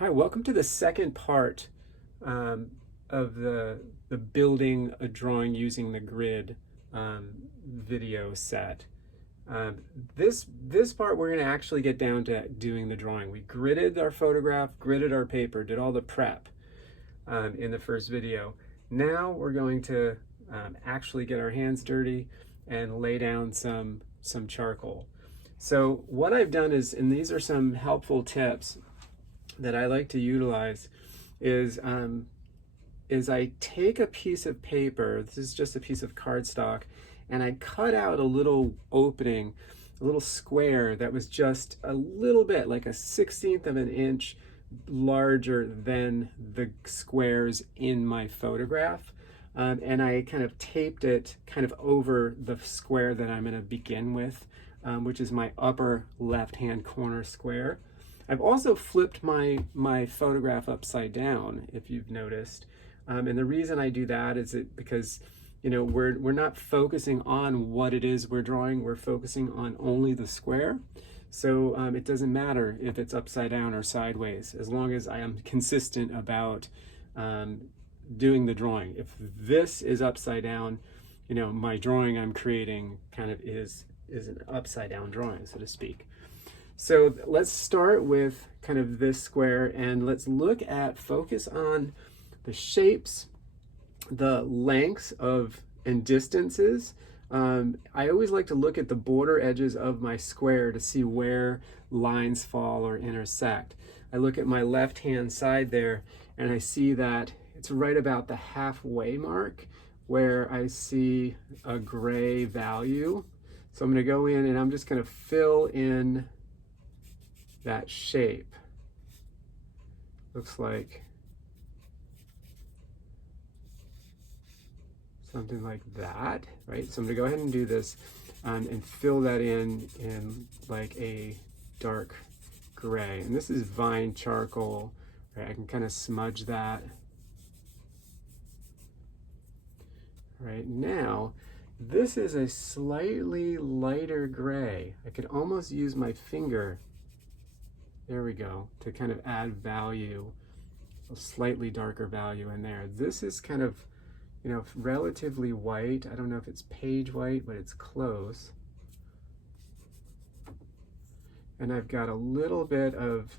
Hi, welcome to the second part of the building a drawing using the grid video set. This part we're going to actually get down to doing the drawing. We gridded our photograph, gridded our paper, did all the prep in the first video. Now we're going to actually get our hands dirty and lay down some charcoal. So what I've done is, and these are some helpful tips that I like to utilize, is I take a piece of paper, this is just a piece of cardstock, and I cut out a little opening, a little square that was just a little bit, like a 1/16 of an inch larger than the squares in my photograph. And I kind of taped it kind of over the square that I'm going to begin with, which is my upper left-hand corner square. I've also flipped my photograph upside down, if you've noticed. And the reason I do that is because we're not focusing on what it is we're drawing, we're focusing on only the square. So it doesn't matter if it's upside down or sideways, as long as I am consistent about doing the drawing. If this is upside down, my drawing I'm creating kind of is an upside down drawing, so to speak. So let's start with kind of this square, and let's focus on the shapes, the lengths and distances. I always like to look at the border edges of my square to see where lines fall or intersect. I look at my left-hand side there, and I see that it's right about the halfway mark where I see a gray value. So I'm going to go in and I'm just going to fill in that shape. Looks like something like that, right? So I'm gonna go ahead and do this and fill that in like a dark gray. And this is Vine charcoal, right? I can kind of smudge that. Right now, this is a slightly lighter gray. I could almost use my finger, there we go, to kind of add value, a slightly darker value in there. This is kind of, relatively white. I don't know if it's page white, but it's close. And I've got a little bit of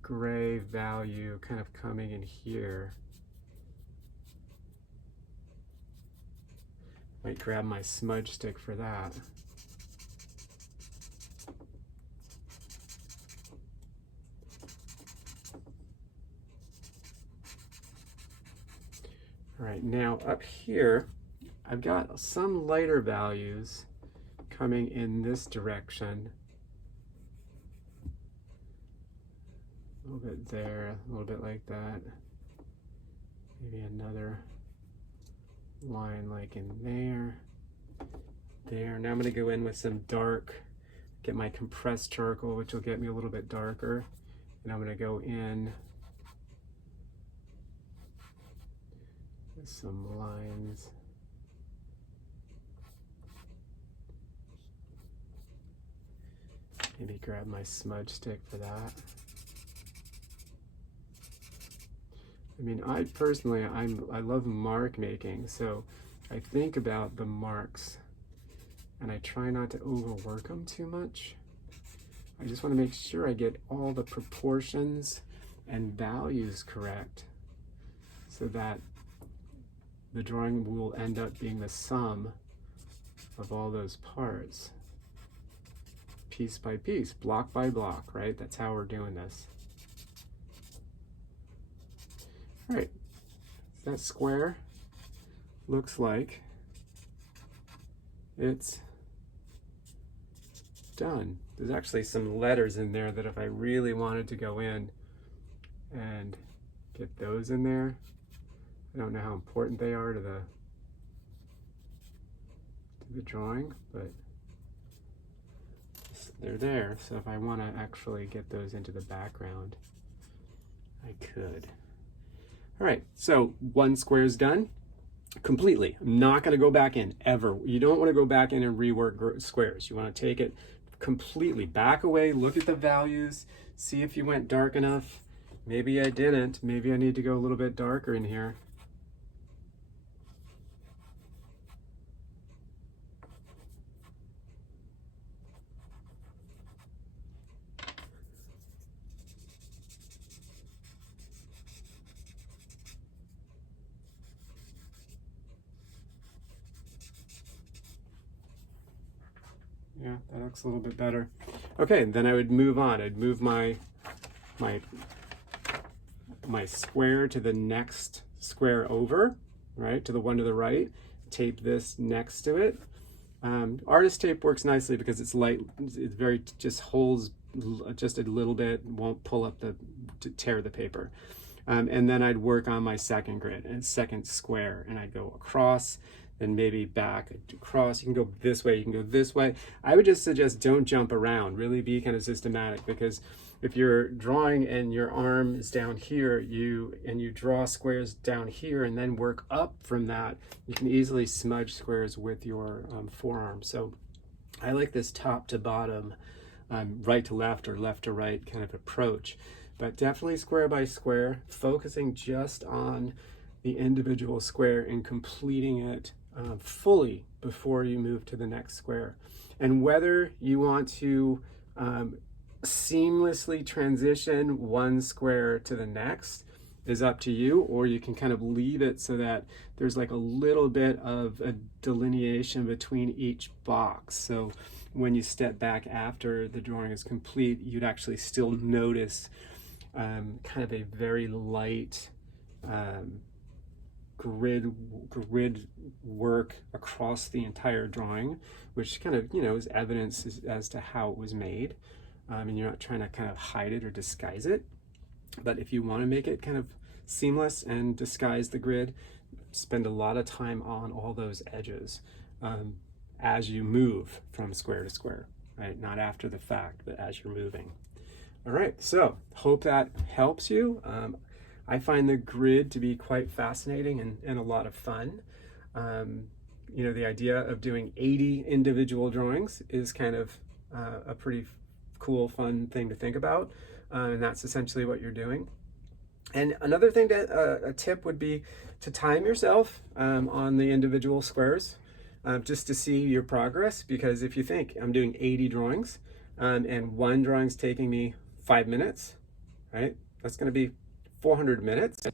gray value kind of coming in here. Might grab my smudge stick for that. All right, now up here, I've got some lighter values coming in this direction. A little bit there, a little bit like that. Maybe another line like in there. There. Now I'm going to go in with some dark, get my compressed charcoal, which will get me a little bit darker. And I'm going to go in with some lines. Maybe grab my smudge stick for that. I mean, I personally, I love mark making, so I think about the marks and I try not to overwork them too much. I just want to make sure I get all the proportions and values correct so that the drawing will end up being the sum of all those parts, piece by piece, block by block, right? That's how we're doing this. All right, that square looks like it's done. There's actually some letters in there that if I really wanted to go in and get those in there, I don't know how important they are to the drawing, but they're there. So if I want to actually get those into the background, I could. All right, so one square is done completely. I'm not going to go back in ever. You don't want to go back in and rework squares. You want to take it, completely. Back away, look at the values, see if you went dark enough. Maybe I didn't. Maybe I need to go a little bit darker in here. Yeah, that looks a little bit better. Okay, then I would move on. I'd move my square to the next square over, right, to the one to the right. Tape this next to it. Artist tape works nicely because it's light. It very just holds just a little bit, won't pull up to tear the paper. And then I'd work on my second grid and second square, and I'd go across, then maybe back, across. You can go this way, you can go this way. I would just suggest don't jump around, really be kind of systematic, because if you're drawing and your arm is down here, you draw squares down here and then work up from that, you can easily smudge squares with your forearm. So I like this top to bottom, right to left or left to right kind of approach, but definitely square by square, focusing just on the individual square and completing it fully before you move to the next square. And whether you want to seamlessly transition one square to the next is up to you, or you can kind of leave it so that there's like a little bit of a delineation between each box. So when you step back after the drawing is complete, you'd actually still notice kind of a very light grid work across the entire drawing, which kind of, is evidence as to how it was made. And you're not trying to kind of hide it or disguise it. But if you want to make it kind of seamless and disguise the grid, spend a lot of time on all those edges as you move from square to square, right? Not after the fact, but as you're moving. All right, so hope that helps you. I find the grid to be quite fascinating and a lot of fun. The idea of doing 80 individual drawings is kind of a pretty cool, fun thing to think about, and that's essentially what you're doing. And another thing, a tip would be to time yourself on the individual squares, just to see your progress, because if you think I'm doing 80 drawings and one drawing's taking me 5 minutes, right? That's going to be 400 minutes.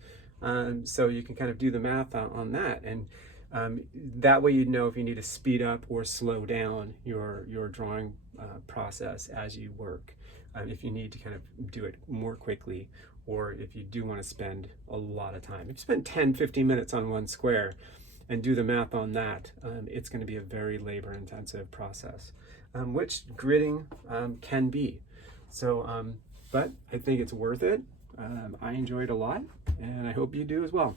So you can kind of do the math on that, and that way you'd know if you need to speed up or slow down your drawing process as you work. If you need to kind of do it more quickly, or if you do want to spend a lot of time. If you spend 10-15 minutes on one square and do the math on that, it's going to be a very labor-intensive process, which gridding can be. So, but I think it's worth it. I enjoyed it a lot, and I hope you do as well.